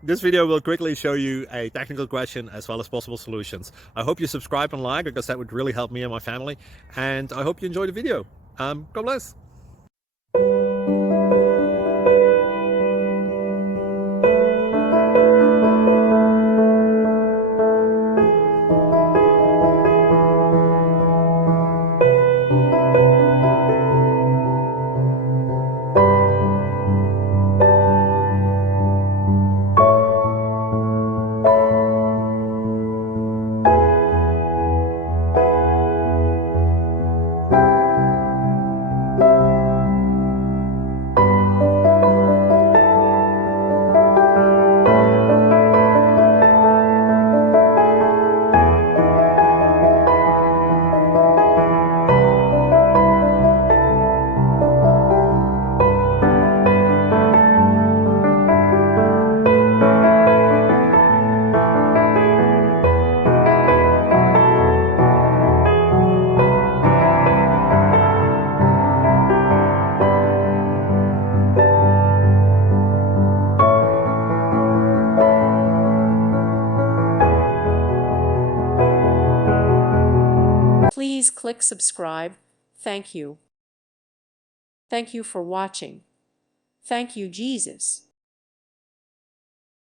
This video will quickly show you a technical question as well as possible solutions. I hope you subscribe and like, because that would really help me and my family. And I hope you enjoy the video. God bless. Please click subscribe. Thank you. Thank you for watching. Thank you, Jesus.